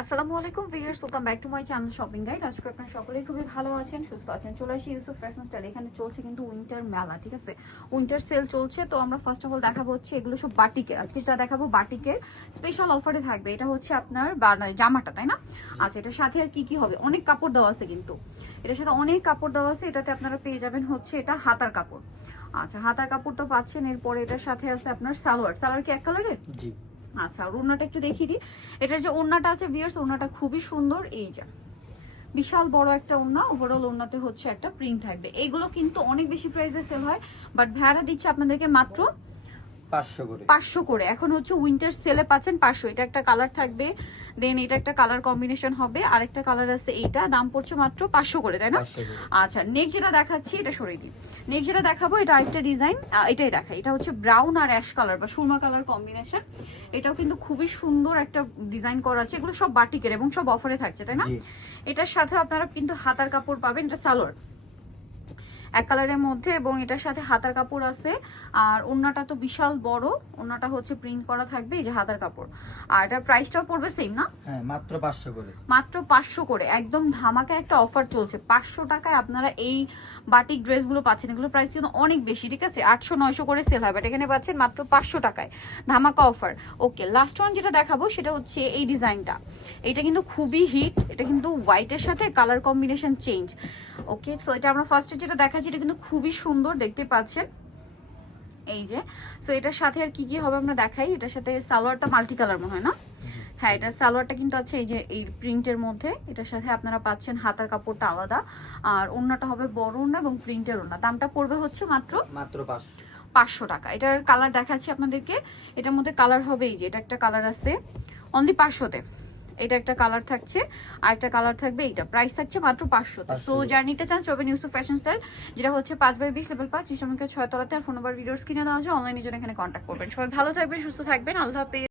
আসসালামু আলাইকুম viewers, welcome back to my channel shopping guide. আজকে আপনারা সকলেই খুবই ভালো আছেন, সুস্থ আছেন। চলে আসি ইউসুফ ফ্যাশন স্টাইল। এখানে চলছে কিন্তু উইন্টার মেলা, ঠিক আছে, উইন্টার সেল চলছে। তো আমরা ফার্স্ট অফ অল দেখাবো হচ্ছে এগুলো সব বাটিকের। আজকে যা দেখাবো বাটিকের স্পেশাল অফারে থাকবে। এটা হচ্ছে আপনার জামাটা, তাই না? আচ্ছা, এটার সাথে আর কি কি হবে? অনেক কাপড় দেওয়া আছে, কিন্তু এটার সাথে অনেক কাপড় দেওয়া আছে। এটাতে আপনারা পেয়ে যাবেন হচ্ছে এটা হাতার কাপড়। আচ্ছা, হাতার কাপড় তো পাচ্ছেন। এরপরে এটার সাথে আছে আপনার সালোয়ার কি এক কালারের? জি। আচ্ছা, আর ওড়নাটা একটু দেখিয়ে দিই। এটার যে ওড়নাটা আছে ভিউয়ার্স, ওড়নাটা খুবই সুন্দর। এই যে বিশাল বড় একটা ওড়না, ওভারঅল ওড়নাতে হচ্ছে একটা প্রিন্ট থাকবে। এইগুলো কিন্তু অনেক বেশি প্রাইসে সেল হয়, বাট ভাড়া দিচ্ছে আপনাদেরকে মাত্র 500 করে। এখন হচ্ছে উইন্টার সেলে পাচ্ছেন 500। এটা একটা কালার থাকবে, দেন এটা একটা কালার কম্বিনেশন হবে, আরেকটা কালার আছে। এইটা দাম পড়ছে মাত্র 500 করে, তাই না? আচ্ছা, নেক্সট যেটা দেখাচ্ছি এটা সরিয়ে দিই। নেক্সট যেটা দেখাবো এটা আরেকটা ডিজাইন, এটাই দেখাই। এটা হচ্ছে ব্রাউন আর অ্যাশ কালার বা সুরমা কালার কম্বিনেশন। এটাও কিন্তু খুবই সুন্দর একটা ডিজাইন করা আছে। এগুলো সব বাটিকের এবং সব অফারে থাকছে, তাই না? এটার সাথে আপনারা কিন্তু হাতার কাপড় পাবেন। এটা সালোয়ার এক কালারের মধ্যে, এবং এটার সাথে হাতার কাপড় আছে। আর ওড়নাটা তো বিশাল বড়, ওড়নাটা হচ্ছে প্রিন্ট করা থাকবে। এই যে হাতার কাপড়। আর এটার প্রাইসটাও পড়বে সেম, না? হ্যাঁ, মাত্র 500 করে। মাত্র 500 করে, একদম ধামাকা একটা অফার চলছে। 500 টাকায় আপনারা এই বাটিক ড্রেসগুলো পাচ্ছেন। এগুলো প্রাইস কিন্তু অনেক বেশি, ঠিক আছে? 800-900 করে সেল হয়, বাট এখানে পাচ্ছেন মাত্র 500 টাকায়, ধামাকা অফার। ওকে, লাস্ট ওয়ান যেটা দেখাবো সেটা হচ্ছে এই ডিজাইনটা। এটা কিন্তু খুবই হিট। এটা কিন্তু হোয়াইটের সাথে কালার কম্বিনেশন চেঞ্জ। ওকে, সো এটা আমরা ফার্স্টে যেটা দেখাচ্ছি, এটা কিন্তু খুবই সুন্দর, দেখতে পাচ্ছেন। এই যে, সো এটার সাথে আর কি কি হবে আমরা দেখাই। এটার সাথে সালোয়ারটা মাল্টি কালার মনে হয়, না? হ্যাঁ, এটা সালোয়ারটা কিন্তু আছে এই যে এই প্রিন্টের মধ্যে। এটার সাথে আপনারা পাচ্ছেন হাতার কাপড়টা আলাদা, আর ওড়নাটা হবে বড় ওড়না এবং প্রিন্টের ওড়না। দামটা পড়বে হচ্ছে মাত্র 500 টাকা। এটার কালার দেখাচ্ছি আপনাদেরকে। এটার মধ্যে কালার হবে এই যে, এটা একটা কালার আছে অনলি 500-তে। এটা একটা কালার থাকছে, আর একটা কালার থাকবে এইটা। প্রাইস থাকছে মাত্র 500-তে। সো যারা নিতে চান চলবেন ইউসুফ ফ্যাশন স্টাইল, যেটা হচ্ছে 5/20 লেভেল 5 নিশামুখে 6 তলাতে। আর ফোন নাম্বার ভিডিওর স্ক্রিনে দেওয়া আছে, অনলাইনে জন্য এখানে কন্ট্যাক্ট করবেন। সবাই ভালো থাকবেন, সুস্থ থাকবেন, আল্লাহ হাফেজ।